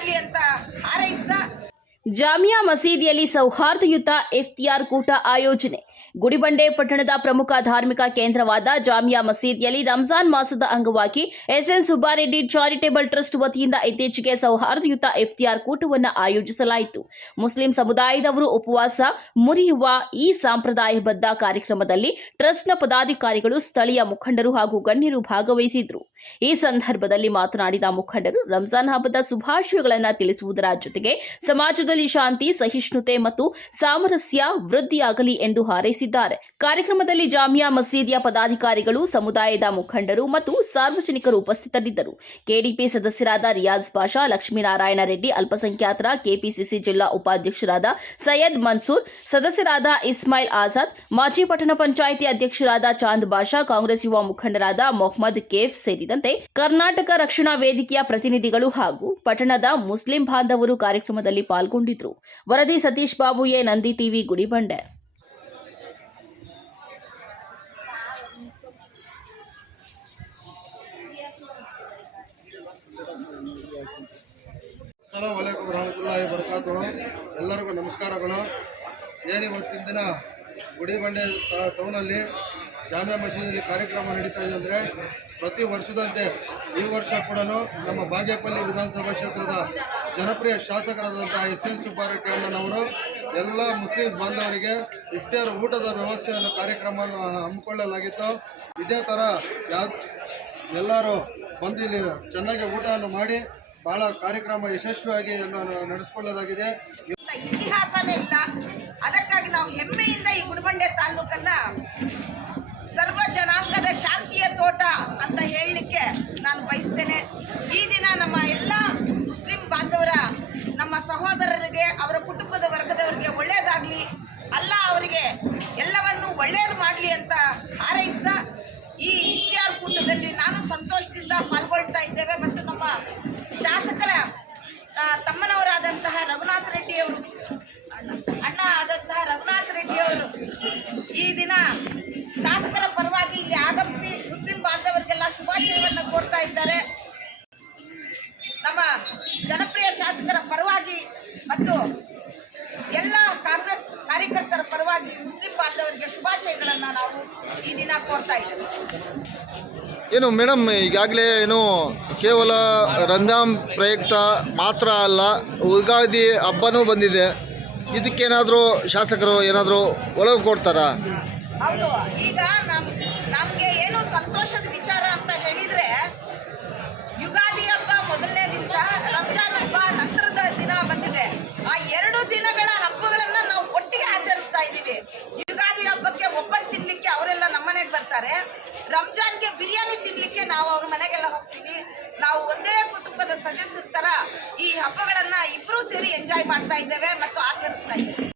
ಮಾಡಲಿ ಅಂತ ಹಾರೈಸಿದ ಜಾಮಿಯಾ ಮಸೀದಿಯಲ್ಲಿ ಸೌಹಾರ್ದಯುತ ಇಫ್ತಿಯಾರ್ ಕೂಟ ಆಯೋಜನೆ. ಗುಡಿಬಂಡೆ ಪಟ್ಟಣದ ಪ್ರಮುಖ ಧಾರ್ಮಿಕ ಕೇಂದ್ರವಾದ ಜಾಮಿಯಾ ಮಸೀದಿಯಲ್ಲಿ ರಂಜಾನ್ ಮಾಸದ ಅಂಗವಾಗಿ ಎಸ್ಎನ್ ಸುಬ್ಬಾರೆಡ್ಡಿ ಚಾರಿಟೇಬಲ್ ಟ್ರಸ್ಟ್ ವತಿಯಿಂದ ಇತ್ತೀಚೆಗೆ ಸೌಹಾರ್ದಯುತ ಇಫ್ತಿಯಾರ್ ಕೂಟವನ್ನು ಆಯೋಜಿಸಲಾಯಿತು. ಮುಸ್ಲಿಂ ಸಮುದಾಯದವರು ಉಪವಾಸ ಮುರಿಯುವ ಈ ಸಂಪ್ರದಾಯಬದ್ಧ ಕಾರ್ಯಕ್ರಮದಲ್ಲಿ ಟ್ರಸ್ಟ್ನ ಪದಾಧಿಕಾರಿಗಳು, ಸ್ಥಳೀಯ ಮುಖಂಡರು ಹಾಗೂ ಗಣ್ಯರು ಭಾಗವಹಿಸಿದರು. ಈ ಸಂದರ್ಭದಲ್ಲಿ ಮಾತನಾಡಿದ ಮುಖಂಡರು, ರಂಜಾನ್ ಹಬ್ಬದ ಶುಭಾಶಯಗಳನ್ನು ತಿಳಿಸುವುದರ ಜೊತೆಗೆ ಸಮಾಜದಲ್ಲಿ ಶಾಂತಿ, ಸಹಿಷ್ಣುತೆ ಮತ್ತು ಸಾಮರಸ್ಯ ವೃದ್ಧಿಯಾಗಲಿ ಎಂದು ಹಾರೈಸಿದ್ದಾರೆ. ಕಾರ್ಯಕ್ರಮದಲ್ಲಿ ಜಾಮಿಯಾ ಮಸೀದಿಯ ಪದಾಧಿಕಾರಿಗಳು, ಸಮುದಾಯದ ಮುಖಂಡರು ಮತ್ತು ಸಾರ್ವಜನಿಕರು ಉಪಸ್ಥಿತರಿದ್ದರು. ಕೆಡಿಪಿ ಸದಸ್ಯರಾದ ರಿಯಾಜ್ ಪಾಷಾ, ಲಕ್ಷ್ಮೀನಾರಾಯಣ ರೆಡ್ಡಿ, ಅಲ್ಪಸಂಖ್ಯಾತರ ಕೆಪಿಸಿಸಿ ಜಿಲ್ಲಾ ಉಪಾಧ್ಯಕ್ಷರಾದ ಸೈಯದ್ ಮನ್ಸೂರ್, ಸದಸ್ಯರಾದ ಇಸ್ಮಾಯಿಲ್ ಆಜಾದ್, ಮಾಜಿ ಪಟ್ಟಣ ಪಂಚಾಯಿತಿ ಅಧ್ಯಕ್ಷರಾದ ಚಾಂದ್ ಬಾಷಾ, ಕಾಂಗ್ರೆಸ್ ಯುವ ಮುಖಂಡರಾದ ಮೊಹಮ್ಮದ್ ಕೇಫ್ ಸೇರಿದಂತೆ ಕರ್ನಾಟಕ ರಕ್ಷಣಾ ವೇದಿಕೆಯ ಪ್ರತಿನಿಧಿಗಳು ಹಾಗೂ ಪಟ್ಟಣದ ಮುಸ್ಲಿಂ ಬಾಂಧವರು ಕಾರ್ಯಕ್ರಮದಲ್ಲಿ ಪಾಲ್ಗೊಂಡಿದ್ದರು. ವರದಿ ಸತೀಶ್ ಬಾಬು, ಎ ನಂದಿ ಟಿವಿ, ಗುಡಿಬಂಡೆ. ಅಸ್ಸಲಾಮು ಅಲೈಕುಂ ವರಹಮತುಲ್ಲಾಹಿ ವಬರಕಾತುಹು. ಎಲ್ಲರಿಗೂ ನಮಸ್ಕಾರಗಳು. ಇವತ್ತಿನ ದಿನ ಗುಡಿಬಂಡೆ ಟೌನಲ್ಲಿ ಜಾಮಿಯಾ ಮಸೀದಿಯಲ್ಲಿ ಕಾರ್ಯಕ್ರಮ ನಡೀತಾ ಇದೆ ಅಂದರೆ, ಪ್ರತಿ ವರ್ಷದಂತೆ ಈ ವರ್ಷ ಕೂಡ ನಮ್ಮ ಬಾಗೇಪಲ್ಲಿ ವಿಧಾನಸಭಾ ಕ್ಷೇತ್ರದ ಜನಪ್ರಿಯ ಶಾಸಕರಾದಂಥ ಎಸ್ಎನ್ ಸುಬ್ಬಾರೆಡ್ಡಿ ಅಣ್ಣನವರು ಎಲ್ಲ ಮುಸ್ಲಿಂ ಬಾಂಧವರಿಗೆ ಇಫ್ತಿಯಾರ್ ಊಟದ ವ್ಯವಸ್ಥೆಯನ್ನು ಕಾರ್ಯಕ್ರಮವನ್ನು ಹಮ್ಮಿಕೊಳ್ಳಲಾಗಿತ್ತು. ಇದೇ ಥರ ಎಲ್ಲರೂ ಬಂದು ಇಲ್ಲಿ ಚೆನ್ನಾಗಿ ಊಟವನ್ನು ಮಾಡಿ ಬಹಳ ಕಾರ್ಯಕ್ರಮ ಯಶಸ್ವಿಯಾಗಿ ನಡೆಸಿಕೊಳ್ಳಲಾಗಿದೆ. ಇತಿಹಾಸನೇ ಇಲ್ಲ. ಅದಕ್ಕಾಗಿ ನಾವು ಹೆಮ್ಮೆಯಿಂದ ಈ ಗುಡಿಬಂಡೆ ತಾಲೂಕನ್ನ ಸರ್ವ ಜನಾಂಗದ ಶಾಂತಿಯ ತೋಟ ಅಂತ ಹೇಳಲಿಕ್ಕೆ ನಾನು ಬಯಸ್ತೇನೆ. ಈ ದಿನ ನಮ್ಮ ಎಲ್ಲ ಮುಸ್ಲಿಂ ಬಾಂಧವರ, ನಮ್ಮ ಸಹೋದರರಿಗೆ, ಅವರ ಕುಟುಂಬದ ವರ್ಗದವರಿಗೆ ಒಳ್ಳೆಯದಾಗಲಿ, ಅಲ್ಲ ಅವರಿಗೆ ಎಲ್ಲವನ್ನು ಒಳ್ಳೆಯದು ಮಾಡಲಿ ಅಂತ ಹಾರೈಸಿದ ಈ ಇಫ್ತಿಯಾರ್ ಕೂಟದಲ್ಲಿ ನಾನು ಸಂತೋಷದಿಂದ ಪಾಲ್ಗೊಳ್ತಾ ಇದ್ದೇವೆ. ಮತ್ತು ನಮ್ಮ ಶಾಸಕರ ತಮ್ಮನವರಾದಂತಹ ರಘುನಾಥ್ ರೆಡ್ಡಿಯವರು, ಅಣ್ಣ ಆದಂತಹ ರಘುನಾಥ್ ರೆಡ್ಡಿಯವರು ಈ ದಿನ ಶಾಸಕರ ಪರವಾಗಿ ಇಲ್ಲಿ ಆಗಮಿಸಿ ಮುಸ್ಲಿಂ ಬಾಂಧವರಿಗೆಲ್ಲ ಶುಭಾಶಯವನ್ನು ಕೋರ್ತಾ ಇದ್ದಾರೆ. ನಮ್ಮ ಜನಪ್ರಿಯ ಶಾಸಕರ ಪರವಾಗಿ ಮತ್ತು ಎಲ್ಲ ಕಾಂಗ್ರೆಸ್ ಕಾರ್ಯಕರ್ತರ ಪರವಾಗಿ ಮುಸ್ಲಿಂ ಬಾಂಧವರಿಗೆ ಶುಭಾಶಯಗಳನ್ನು ನಾವು ಈ ದಿನ ಕೋರ್ತಾ ಇದ್ದೇವೆ. ಏನು ಮೇಡಮ್, ಈಗಾಗಲೇ ಕೇವಲ ರಂಜಾನ್ ಪ್ರಯುಕ್ತ ಮಾತ್ರ ಅಲ್ಲ, ಯುಗಾದಿ ಹಬ್ಬನೂ ಬಂದಿದೆ. ಇದಕ್ಕೇನಾದರೂ ಶಾಸಕರು ಏನಾದರೂ ಒಳಗೆ ಕೊಡ್ತಾರಾ? ಹೌದು. ಈಗ ನಮಗೆ ಏನು ಸಂತೋಷದ ವಿಚಾರ ಅಂತ ಹೇಳಿದರೆ, ಯುಗಾದಿ ಹಬ್ಬ ಮೊದಲನೇ ದಿವಸ, ರಂಜಾನ್ ಹಬ್ಬ ನಂತರದ ದಿನ ಬಂದಿದೆ. ಆ 2 ದಿನಗಳ ಹಬ್ಬಗಳನ್ನು ನಾವು ಒಟ್ಟಿಗೆ ಆಚರಿಸ್ತಾ ಇದ್ದೀವಿ. ಯುಗಾದಿ ಹಬ್ಬಕ್ಕೆ ಒಬ್ಬಟ್ಟು ತಿನ್ನಲಿಕ್ಕೆ ಅವರೆಲ್ಲ ನಮ್ಮ ಮನೆಗೆ ಬರ್ತಾರೆ. ರಂಜಾನ್ಗೆ ಬಿರಿಯಾನಿ ತಿನ್ನಲಿಕ್ಕೆ ನಾವು ಅವ್ರ ಮನೆಗೆಲ್ಲ ಹೋಗ್ತೀವಿ. ನಾವು ಒಂದೇ ಕುಟುಂಬದ ಸದಸ್ಯರ ಥರ ಈ ಹಬ್ಬಗಳನ್ನು ಇಬ್ಬರೂ ಸೇರಿ ಎಂಜಾಯ್ ಮಾಡ್ತಾ ಇದ್ದೇವೆ ಮತ್ತು ಆಚರಿಸ್ತಾ ಇದ್ದೇವೆ.